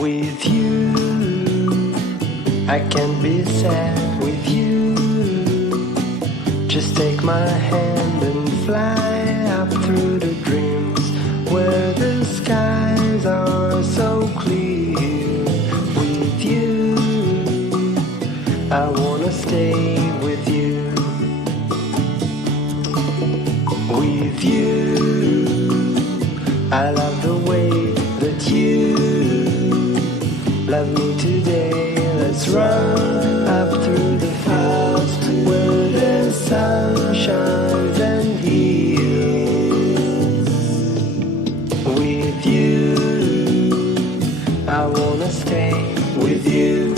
With you, I can't be sad with you. Just take my hand and fly up through the dreams where the skies are so clear. With you, I wanna stay with you. With you, I love the way that you love me today. Let's run up through the fields where the sun shines and heals. With you, I wanna stay with you.